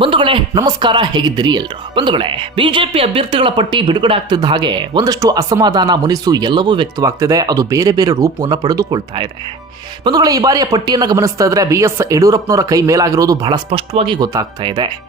ಬಂಧುಗಳೇ, ನಮಸ್ಕಾರ, ಹೇಗಿದ್ದೀರಿ ಎಲ್ರು? ಬಂಧುಗಳೇ, ಬಿಜೆಪಿ ಅಭ್ಯರ್ಥಿಗಳ ಪಟ್ಟಿ ಬಿಡುಗಡೆ ಆಗ್ತಿದ್ದ ಹಾಗೆ ಒಂದಷ್ಟು ಅಸಮಾಧಾನ ಮುನಿಸು ಎಲ್ಲವೂ ವ್ಯಕ್ತವಾಗ್ತಿದೆ. ಅದು ಬೇರೆ ಬೇರೆ ರೂಪವನ್ನು ಪಡೆದುಕೊಳ್ತಾ ಇದೆ. ಬಂಧುಗಳೇ, ಈ ಬಾರಿಯ ಪಟ್ಟಿಯನ್ನು ಗಮನಿಸ್ತಾ ಇದ್ರೆ ಬಿ ಎಸ್ ಯಡಿಯೂರಪ್ಪನವರ ಕೈ ಮೇಲಾಗಿರೋದು ಬಹಳ ಸ್ಪಷ್ಟವಾಗಿ ಗೊತ್ತಾಗ್ತಾ ಇದೆ.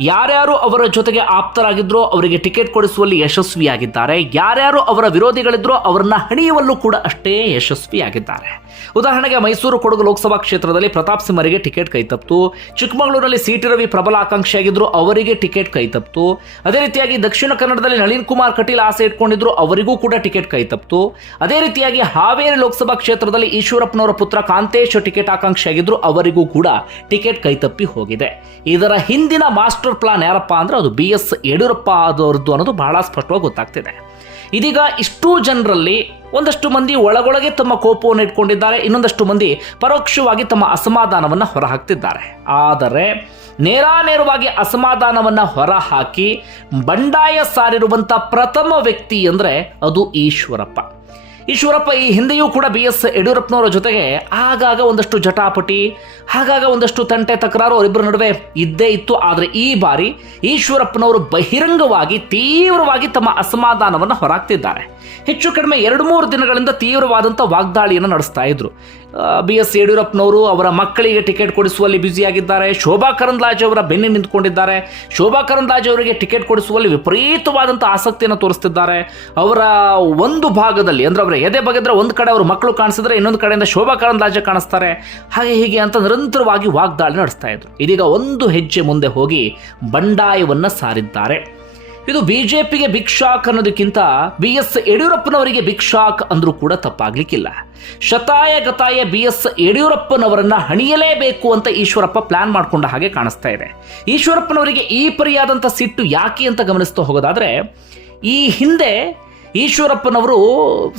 ಯಾರ್ಯಾರು ಅವರ ಜೊತೆಗೆ ಆಪ್ತರಾಗಿದ್ರೋ ಅವರಿಗೆ ಟಿಕೆಟ್ ಕೊಡಿಸುವಲ್ಲಿ ಯಶಸ್ವಿಯಾಗಿದ್ದಾರೆ. ಯಾರ್ಯಾರು ಅವರ ವಿರೋಧಿಗಳಿದ್ರೋ ಅವರನ್ನ ಹಣಿಯುವಲ್ಲೂ ಕೂಡ ಅಷ್ಟೇ ಯಶಸ್ವಿಯಾಗಿದ್ದಾರೆ. ಉದಾಹರಣೆಗೆ ಮೈಸೂರು ಕೊಡಗು ಲೋಕಸಭಾ ಕ್ಷೇತ್ರದಲ್ಲಿ ಪ್ರತಾಪ್ ಸಿಂಹರಿಗೆ ಟಿಕೆಟ್ ಕೈತಪ್ತು ಚಿಕ್ಕಮಗಳೂರಲ್ಲಿ ಸಿಟಿ ರವಿ ಪ್ರಬಲ ಆಕಾಂಕ್ಷಿಯಾಗಿದ್ರು ಅವರಿಗೆ ಟಿಕೆಟ್ ಕೈ ತಪ್ಪಿತು ಅದೇ ರೀತಿಯಾಗಿ ದಕ್ಷಿಣ ಕನ್ನಡದಲ್ಲಿ ನಳಿನ್ ಕುಮಾರ್ ಕಟೀಲ್ ಆಸೆ ಇಟ್ಕೊಂಡಿದ್ರು ಅವರಿಗೂ ಕೂಡ ಟಿಕೆಟ್ ಕೈ ತಪ್ಪಿತು ಅದೇ ರೀತಿಯಾಗಿ ಹಾವೇರಿ ಲೋಕಸಭಾ ಕ್ಷೇತ್ರದಲ್ಲಿ ಈಶ್ವರಪ್ಪನವರ ಪುತ್ರ ಕಾಂತೇಶ್ ಟಿಕೆಟ್ ಆಕಾಂಕ್ಷಿಯಾಗಿದ್ರು ಅವರಿಗೂ ಕೂಡ ಟಿಕೆಟ್ ಕೈ ತಪ್ಪಿ ಹೋಗಿದೆ. ಇದರ ಹಿಂದಿನ ಮಾಸ್ಟರ್ ಪ್ಲಾನ್ ಯಾರಪ್ಪ ಅಂದ್ರೆ ಅದು ಬಿ ಎಸ್ ಯಡಿಯೂರಪ್ಪ ಆದವರದ್ದು ಅನ್ನೋದು ಬಹಳ ಸ್ಪಷ್ಟವಾಗಿ ಗೊತ್ತಾಗ್ತಿದೆ. ಇದೀಗ ಇಷ್ಟೂ ಜನರಲ್ಲಿ ಒಂದಷ್ಟು ಮಂದಿ ಒಳಗೊಳಗೆ ತಮ್ಮ ಕೋಪವನ್ನು ಇಟ್ಕೊಂಡಿದ್ದಾರೆ, ಇನ್ನೊಂದಷ್ಟು ಮಂದಿ ಪರೋಕ್ಷವಾಗಿ ತಮ್ಮ ಅಸಮಾಧಾನವನ್ನು ಹೊರಹಾಕ್ತಿದ್ದಾರೆ. ಆದರೆ ನೇರಾನೇರವಾಗಿ ಅಸಮಾಧಾನವನ್ನು ಹೊರಹಾಕಿ ಬಂಡಾಯ ಸಾರಿರುವಂಥ ಪ್ರಥಮ ವ್ಯಕ್ತಿ ಅಂದರೆ ಅದು ಈಶ್ವರಪ್ಪ. ಈಶ್ವರಪ್ಪ ಈ ಹಿಂದೆಯೂ ಕೂಡ ಬಿ ಎಸ್ ಯಡಿಯೂರಪ್ಪನವರ ಜೊತೆಗೆ ಆಗಾಗ ಒಂದಷ್ಟು ಜಟಾಪಟಿ, ಆಗಾಗ ಒಂದಷ್ಟು ತಂಟೆ ತಕರಾರು ಅವರಿಬ್ಬರ ನಡುವೆ ಇದ್ದೇ ಇತ್ತು. ಆದರೆ ಈ ಬಾರಿ ಈಶ್ವರಪ್ಪನವರು ಬಹಿರಂಗವಾಗಿ ತೀವ್ರವಾಗಿ ತಮ್ಮ ಅಸಮಾಧಾನವನ್ನು ಹೊರಾಗ್ತಿದ್ದಾರೆ ಹೆಚ್ಚು ಕಡಿಮೆ ಎರಡು ಮೂರು ದಿನಗಳಿಂದ ತೀವ್ರವಾದಂಥ ವಾಗ್ದಾಳಿಯನ್ನು ನಡೆಸ್ತಾ ಇದ್ರು. ಬಿ ಎಸ್ ಯಡಿಯೂರಪ್ಪನವರು ಅವರ ಮಕ್ಕಳಿಗೆ ಟಿಕೆಟ್ ಕೊಡಿಸುವಲ್ಲಿ ಬ್ಯುಸಿಯಾಗಿದ್ದಾರೆ. ಶೋಭಾ ಕರಂದ್ಲಾಜೆ ಅವರ ಬೆನ್ನೆ ನಿಂತ್ಕೊಂಡಿದ್ದಾರೆ. ಶೋಭಾ ಕರಂದ್ಲಾಜೆ ಅವರಿಗೆ ಟಿಕೆಟ್ ಕೊಡಿಸುವಲ್ಲಿ ವಿಪರೀತವಾದಂಥ ಆಸಕ್ತಿಯನ್ನು ತೋರಿಸ್ತಿದ್ದಾರೆ. ಅವರ ಒಂದು ಭಾಗದಲ್ಲಿ, ಅಂದರೆ ಅವರ ಎದೆ ಬಗೆದ್ರೆ ಒಂದು ಕಡೆ ಅವರು ಮಕ್ಕಳು ಕಾಣಿಸಿದ್ರೆ ಇನ್ನೊಂದು ಕಡೆಯಿಂದ ಶೋಭಾ ಕರಂದ್ಲಾಜೆ ಕಾಣಿಸ್ತಾರೆ. ಹಾಗೆ ಹೀಗೆ ಅಂತ ನಿರಂತರವಾಗಿ ವಾಗ್ದಾಳಿ ನಡೆಸ್ತಾ ಇದ್ರು. ಇದೀಗ ಒಂದು ಹೆಜ್ಜೆ ಮುಂದೆ ಹೋಗಿ ಬಂಡಾಯವನ್ನು ಸಾರಿದ್ದಾರೆ. ಇದು ಬಿಜೆಪಿಗೆ ಬಿಗ್ ಶಾಕ್ ಅನ್ನೋದಕ್ಕಿಂತ ಬಿ ಎಸ್ ಯಡಿಯೂರಪ್ಪನವರಿಗೆ ಬಿಗ್ ಶಾಕ್ ಅಂದ್ರೂ ಕೂಡ ತಪ್ಪಾಗ್ಲಿಕ್ಕಿಲ್ಲ. ಶತಾಯ ಗತಾಯ ಬಿ ಎಸ್ ಯಡಿಯೂರಪ್ಪನವರನ್ನ ಹಣಿಯಲೇಬೇಕು ಅಂತ ಈಶ್ವರಪ್ಪ ಪ್ಲಾನ್ ಮಾಡ್ಕೊಂಡ ಹಾಗೆ ಕಾಣಿಸ್ತಾ ಇದೆ. ಈಶ್ವರಪ್ಪನವರಿಗೆ ಈ ಪರಿಯಾದಂಥ ಸಿಟ್ಟು ಯಾಕೆ ಅಂತ ಗಮನಿಸ್ತಾ ಹೋಗೋದಾದ್ರೆ, ಈ ಹಿಂದೆ ಈಶ್ವರಪ್ಪನವರು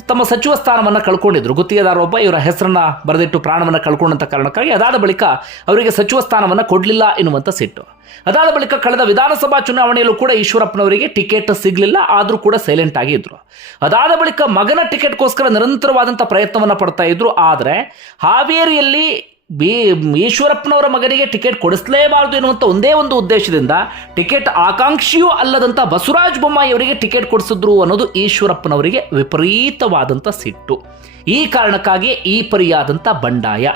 ತಮ್ಮ ಸಚಿವ ಸ್ಥಾನವನ್ನು ಕಳ್ಕೊಂಡಿದ್ರು. ಗುತ್ತಿಗೆದಾರೊಬ್ಬ ಇವರ ಹೆಸರನ್ನ ಬರೆದಿಟ್ಟು ಪ್ರಾಣವನ್ನು ಕಳ್ಕೊಂಡಂಥ ಕಾರಣಕ್ಕಾಗಿ ಅದಾದ ಬಳಿಕ ಅವರಿಗೆ ಸಚಿವ ಸ್ಥಾನವನ್ನು ಕೊಡಲಿಲ್ಲ ಎನ್ನುವಂಥ ಸಿಟ್ಟು. ಅದಾದ ಬಳಿಕ ಕಳೆದ ವಿಧಾನಸಭಾ ಚುನಾವಣೆಯಲ್ಲೂ ಕೂಡ ಈಶ್ವರಪ್ಪನವರಿಗೆ ಟಿಕೆಟ್ ಸಿಗಲಿಲ್ಲ, ಆದರೂ ಕೂಡ ಸೈಲೆಂಟ್ ಆಗಿದ್ದರು ಅದಾದ ಬಳಿಕ ಮಗನ ಟಿಕೆಟ್ಗೋಸ್ಕರ ನಿರಂತರವಾದಂಥ ಪ್ರಯತ್ನವನ್ನು ಪಡ್ತಾ ಇದ್ರು, ಆದರೆ ಹಾವೇರಿಯಲ್ಲಿ ಬಿ, ಈಶ್ವರಪ್ಪನವರ ಮಗನಿಗೆ ಟಿಕೆಟ್ ಕೊಡಿಸಲೇಬಾರದು ಎನ್ನುವಂಥ ಒಂದೇ ಒಂದು ಉದ್ದೇಶದಿಂದ ಟಿಕೆಟ್ ಆಕಾಂಕ್ಷಿಯೂ ಅಲ್ಲದಂಥ ಬಸವರಾಜ ಬೊಮ್ಮಾಯಿ ಅವರಿಗೆ ಟಿಕೆಟ್ ಕೊಡಿಸಿದ್ರು ಅನ್ನೋದು ಈಶ್ವರಪ್ಪನವರಿಗೆ ವಿಪರೀತವಾದಂಥ ಸಿಟ್ಟು. ಈ ಕಾರಣಕ್ಕಾಗಿ ಈ ಪರಿಯಾದಂಥ ಬಂಡಾಯ.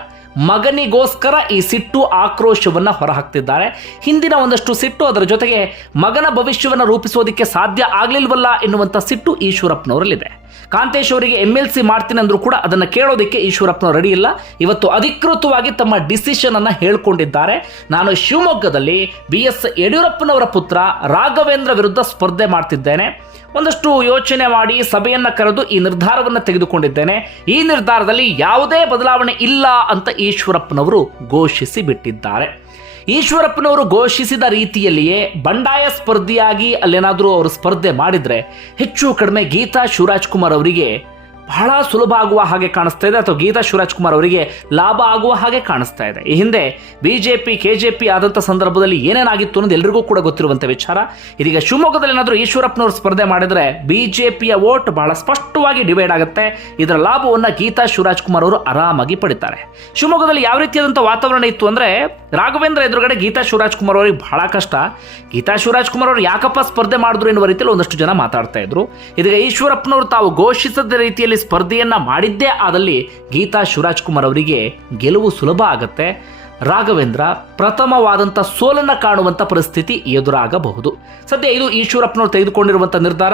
ಮಗನಿಗೋಸ್ಕರ ಈ ಸಿಟ್ಟು ಆಕ್ರೋಶವನ್ನು ಹೊರಹಾಕ್ತಿದ್ದಾರೆ. ಹಿಂದಿನ ಒಂದಷ್ಟು ಸಿಟ್ಟು ಅದರ ಜೊತೆಗೆ ಮಗನ ಭವಿಷ್ಯವನ್ನು ರೂಪಿಸೋದಕ್ಕೆ ಸಾಧ್ಯ ಆಗಲಿಲ್ವಲ್ಲ ಎನ್ನುವಂಥ ಸಿಟ್ಟು ಈಶ್ವರಪ್ಪನವರಲ್ಲಿದೆ. ಕಾಂತೇಶ್ ಅವರಿಗೆ ಎಂ ಎಲ್ ಸಿ ಮಾಡ್ತೀನಿ ಅಂದರೂ ಕೂಡ ಅದನ್ನು ಕೇಳೋದಕ್ಕೆ ಈಶ್ವರಪ್ಪನವ್ರು ರೆಡಿ ಇಲ್ಲ. ಇವತ್ತು ಅಧಿಕೃತವಾಗಿ ತಮ್ಮ ಡಿಸಿಷನ್ ಅನ್ನು ಹೇಳ್ಕೊಂಡಿದ್ದಾರೆ. ನಾನು ಶಿವಮೊಗ್ಗದಲ್ಲಿ ಬಿ ಎಸ್ ಯಡಿಯೂರಪ್ಪನವರ ಪುತ್ರ ರಾಘವೇಂದ್ರ ವಿರುದ್ಧ ಸ್ಪರ್ಧೆ ಮಾಡ್ತಿದ್ದೇನೆ. ಒಂದಷ್ಟು ಯೋಚನೆ ಮಾಡಿ ಸಭೆಯನ್ನು ಕರೆದು ಈ ನಿರ್ಧಾರವನ್ನು ತೆಗೆದುಕೊಂಡಿದ್ದೇನೆ. ಈ ನಿರ್ಧಾರದಲ್ಲಿ ಯಾವುದೇ ಬದಲಾವಣೆ ಇಲ್ಲ ಅಂತ ಈಶ್ವರಪ್ಪನವರು ಘೋಷಿಸಿ ಬಿಟ್ಟಿದ್ದಾರೆ ಈಶ್ವರಪ್ಪನವರು ಘೋಷಿಸಿದ ರೀತಿಯಲ್ಲಿಯೇ ಬಂಡಾಯ ಸ್ಪರ್ಧಿಯಾಗಿ ಅಲ್ಲೇನಾದರೂ ಅವರು ಸ್ಪರ್ಧೆ ಮಾಡಿದರೆ ಹೆಚ್ಚು ಕಡಿಮೆ ಗೀತಾ ಶಿವರಾಜ್ಕುಮಾರ್ ಅವರಿಗೆ ಬಹಳ ಸುಲಭ ಆಗುವ ಹಾಗೆ ಕಾಣಿಸ್ತಾ ಇದೆ ಅಥವಾ ಗೀತಾ ಶಿವರಾಜ್ಕುಮಾರ್ ಅವರಿಗೆ ಲಾಭ ಆಗುವ ಹಾಗೆ ಕಾಣಿಸ್ತಾ ಇದೆ. ಈ ಹಿಂದೆ ಬಿಜೆಪಿ, ಕೆಜೆಪಿ ಆದಂಥ ಸಂದರ್ಭದಲ್ಲಿ ಏನೇನಾಗಿತ್ತು ಅನ್ನೋದು ಎಲ್ರಿಗೂ ಕೂಡ ಗೊತ್ತಿರುವಂಥ ವಿಚಾರ. ಇದೀಗ ಶಿವಮೊಗ್ಗದಲ್ಲಿ ಏನಾದರೂ ಈಶ್ವರಪ್ಪನವರು ಸ್ಪರ್ಧೆ ಮಾಡಿದರೆ ಬಿಜೆಪಿಯ ವೋಟ್ ಬಹಳ ಸ್ಪಷ್ಟವಾಗಿ ಡಿವೈಡ್ ಆಗುತ್ತೆ. ಇದರ ಲಾಭವನ್ನು ಗೀತಾ ಶಿವರಾಜ್ ಕುಮಾರ್ ಅವರು ಆರಾಮಾಗಿ ಪಡಿತಾರೆ. ಶಿವಮೊಗ್ಗದಲ್ಲಿ ಯಾವ ರೀತಿಯಾದಂಥ ವಾತಾವರಣ ಇತ್ತು ಅಂದರೆ ರಾಘವೇಂದ್ರ ಎದುರುಗಡೆ ಗೀತಾ ಶಿವರಾಜ್ ಕುಮಾರ್ ಅವರಿಗೆ ಬಹಳ ಕಷ್ಟ. ಗೀತಾ ಶಿವರಾಜ್ ಕುಮಾರ್ ಅವರು ಯಾಕಪ್ಪ ಸ್ಪರ್ಧೆ ಮಾಡಿದ್ರು ಎನ್ನುವ ರೀತಿಯಲ್ಲಿ ಒಂದಷ್ಟು ಜನ ಮಾತಾಡ್ತಾ ಇದ್ರು. ಇದೀಗ ಈಶ್ವರಪ್ಪನವರು ತಾವು ಘೋಷಿಸದ ರೀತಿಯಲ್ಲಿ ಸ್ಪರ್ಧೆಯನ್ನ ಮಾಡಿದ್ದೇ ಆದಲ್ಲಿ ಗೀತಾ ಶಿವರಾಜ್ ಕುಮಾರ್ ಅವರಿಗೆ ಗೆಲುವು ಸುಲಭ ಆಗತ್ತೆ. ರಾಘವೇಂದ್ರ ಪ್ರಥಮವಾದಂಥ ಸೋಲನ್ನು ಕಾಣುವಂಥ ಪರಿಸ್ಥಿತಿ ಎದುರಾಗಬಹುದು. ಸದ್ಯ ಇದು ಈಶ್ವರಪ್ಪನವರು ತೆಗೆದುಕೊಂಡಿರುವಂಥ ನಿರ್ಧಾರ.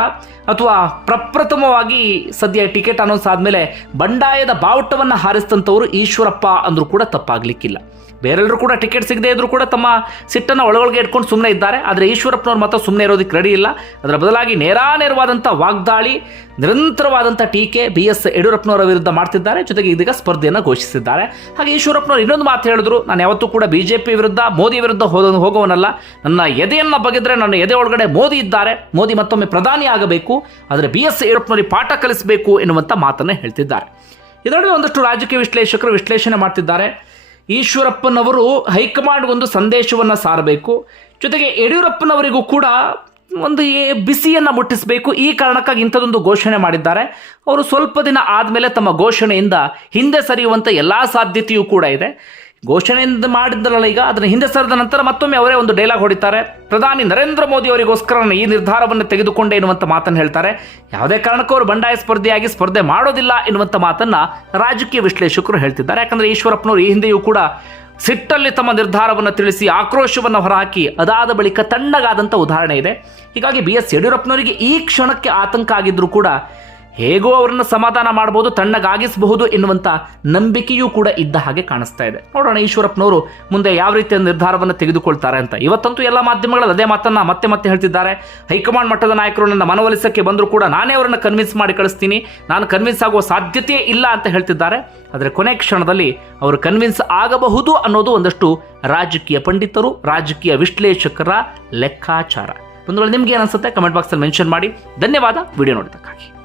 ಅಥವಾ ಪ್ರಪ್ರಥಮವಾಗಿ ಸದ್ಯ ಟಿಕೆಟ್ ಅನೌನ್ಸ್ ಆದಮೇಲೆ ಬಂಡಾಯದ ಬಾವುಟವನ್ನು ಹಾರಿಸಿದಂಥವರು ಈಶ್ವರಪ್ಪ ಅಂದರೂ ಕೂಡ ತಪ್ಪಾಗಲಿಕ್ಕಿಲ್ಲ. ಬೇರೆಲ್ಲರೂ ಕೂಡ ಟಿಕೆಟ್ ಸಿಗದೇ ಇದ್ದರೂ ಕೂಡ ತಮ್ಮ ಸಿಟ್ಟನ್ನು ಒಳಗೊಳಗೆ ಇಟ್ಕೊಂಡು ಸುಮ್ಮನೆ ಇದ್ದಾರೆ. ಆದರೆ ಈಶ್ವರಪ್ಪನವ್ರು ಮಾತ್ರ ಸುಮ್ಮನೆ ಇರೋದಕ್ಕೆ ರೆಡಿ ಇಲ್ಲ. ಅದರ ಬದಲಾಗಿ ನೇರಾನೇರವಾದಂಥ ವಾಗ್ದಾಳಿ ನಿರಂತರವಾದಂಥ ಟೀಕೆ ಬಿ ಎಸ್ ಯಡಿಯೂರಪ್ಪನವರ ವಿರುದ್ಧ ಮಾಡ್ತಿದ್ದಾರೆ. ಜೊತೆಗೆ ಇದೀಗ ಸ್ಪರ್ಧೆಯನ್ನು ಘೋಷಿಸಿದ್ದಾರೆ. ಹಾಗೆ ಈಶ್ವರಪ್ಪನವರು ಇನ್ನೊಂದು ಮಾತು ಹೇಳಿದ್ರು, ನಾನು ಯಾವತ್ತೂ ಕೂಡ ಬಿ ಜೆ ಪಿ ವಿರುದ್ಧ, ಮೋದಿ ವಿರುದ್ಧ ಹೋದ ಹೋಗುವನಲ್ಲ. ನನ್ನ ಎದೆಯನ್ನು ಬಗೆದ್ರೆ ನನ್ನ ಎದೆ ಒಳಗಡೆ ಮೋದಿ ಇದ್ದಾರೆ. ಮೋದಿ ಮತ್ತೊಮ್ಮೆ ಪ್ರಧಾನಿ ಆಗಬೇಕು. ಆದರೆ ಬಿ ಎಸ್ ಯಡಿಯೂರಪ್ಪನವರಿಗೆ ಪಾಠ ಕಲಿಸಬೇಕು ಎನ್ನುವಂಥ ಮಾತನ್ನು ಹೇಳ್ತಿದ್ದಾರೆ. ಇದರಲ್ಲಿ ಒಂದಷ್ಟು ರಾಜಕೀಯ ವಿಶ್ಲೇಷಕರು ವಿಶ್ಲೇಷಣೆ ಮಾಡ್ತಿದ್ದಾರೆ. ಈಶ್ವರಪ್ಪನವರು ಹೈಕಮಾಂಡ್ಗೊಂದು ಸಂದೇಶವನ್ನು ಸಾರಬೇಕು. ಜೊತೆಗೆ ಯಡಿಯೂರಪ್ಪನವರಿಗೂ ಕೂಡ ಒಂದು ಬಿಸಿಯನ್ನು ಮುಟ್ಟಿಸಬೇಕು. ಈ ಕಾರಣಕ್ಕಾಗಿ ಇಂಥದ್ದೊಂದು ಘೋಷಣೆ ಮಾಡಿದ್ದಾರೆ. ಅವರು ಸ್ವಲ್ಪ ದಿನ ಆದಮೇಲೆ ತಮ್ಮ ಘೋಷಣೆಯಿಂದ ಹಿಂದೆ ಸರಿಯುವಂಥ ಎಲ್ಲ ಸಾಧ್ಯತೆಯೂ ಕೂಡ ಇದೆ. ಘೋಷಣೆಯಿಂದ ಮಾಡಿದ್ರಲ್ಲ ಈಗ, ಅದನ್ನು ಹಿಂದೆ ಸರಿದ ನಂತರ ಮತ್ತೊಮ್ಮೆ ಅವರೇ ಒಂದು ಡೈಲಾಗ್ ಹೊಡಿತಾರೆ. ಪ್ರಧಾನಿ ನರೇಂದ್ರ ಮೋದಿ ಅವರಿಗೋಸ್ಕರ ಈ ನಿರ್ಧಾರವನ್ನು ತೆಗೆದುಕೊಂಡೆ ಎನ್ನುವಂಥ ಮಾತನ್ನು ಹೇಳ್ತಾರೆ. ಯಾವುದೇ ಕಾರಣಕ್ಕೂ ಅವರು ಬಂಡಾಯ ಸ್ಪರ್ಧೆಯಾಗಿ ಸ್ಪರ್ಧೆ ಮಾಡೋದಿಲ್ಲ ಎನ್ನುವಂಥ ಮಾತನ್ನು ರಾಜಕೀಯ ವಿಶ್ಲೇಷಕರು ಹೇಳ್ತಿದ್ದಾರೆ. ಯಾಕಂದರೆ ಈಶ್ವರಪ್ಪನವರು ಈ ಹಿಂದೆಯೂ ಕೂಡ ಸಿಟ್ಟಲ್ಲಿ ತಮ್ಮ ನಿರ್ಧಾರವನ್ನು ತಿಳಿಸಿ ಆಕ್ರೋಶವನ್ನು ಹೊರಹಾಕಿ, ಅದಾದ ಬಳಿಕ ತಣ್ಣಗಾದಂಥ ಉದಾಹರಣೆ ಇದೆ. ಹೀಗಾಗಿ ಬಿ ಎಸ್ ಯಡಿಯೂರಪ್ಪನವರಿಗೆ ಈ ಕ್ಷಣಕ್ಕೆ ಆತಂಕ ಆಗಿದ್ರೂ ಕೂಡ ಹೇಗೋ ಅವರನ್ನು ಸಮಾಧಾನ ಮಾಡಬಹುದು ತಣ್ಣಗಾಗಿಸಬಹುದು ಎನ್ನುವಂತ ನಂಬಿಕೆಯೂ ಕೂಡ ಇದ್ದ ಹಾಗೆ ಕಾಣಿಸ್ತಾ ಇದೆ. ನೋಡೋಣ ಈಶ್ವರಪ್ಪನವರು ಮುಂದೆ ಯಾವ ರೀತಿಯ ನಿರ್ಧಾರವನ್ನು ತೆಗೆದುಕೊಳ್ತಾರೆ ಅಂತ. ಇವತ್ತಂತೂ ಎಲ್ಲ ಮಾಧ್ಯಮಗಳಲ್ಲಿ ಅದೇ ಮಾತನ್ನ ಮತ್ತೆ ಮತ್ತೆ ಹೇಳ್ತಿದ್ದಾರೆ. ಹೈಕಮಾಂಡ್ ಮಟ್ಟದ ನಾಯಕರು ನನ್ನ ಮನವೊಲಿಸಕ್ಕೆ ಬಂದರೂ ಕೂಡ ನಾನೇ ಅವರನ್ನು ಕನ್ವಿನ್ಸ್ ಮಾಡಿ ಕಳಿಸ್ತೀನಿ. ನಾನು ಕನ್ವಿನ್ಸ್ ಆಗುವ ಸಾಧ್ಯತೆಯೇ ಇಲ್ಲ ಅಂತ ಹೇಳ್ತಿದ್ದಾರೆ. ಆದರೆ ಕೊನೆ ಕ್ಷಣದಲ್ಲಿ ಅವರು ಕನ್ವಿನ್ಸ್ ಆಗಬಹುದು ಅನ್ನೋದು ಒಂದಷ್ಟು ರಾಜಕೀಯ ಪಂಡಿತರು, ರಾಜಕೀಯ ವಿಶ್ಲೇಷಕರ ಲೆಕ್ಕಾಚಾರ. ನಿಮ್ಗೆ ಏನು ಅನ್ಸುತ್ತೆ? ಕಮೆಂಟ್ ಬಾಕ್ಸಲ್ಲಿ ಮೆನ್ಷನ್ ಮಾಡಿ. ಧನ್ಯವಾದ. ವಿಡಿಯೋ ನೋಡಿದ್ದಕ್ಕಾಗಿ.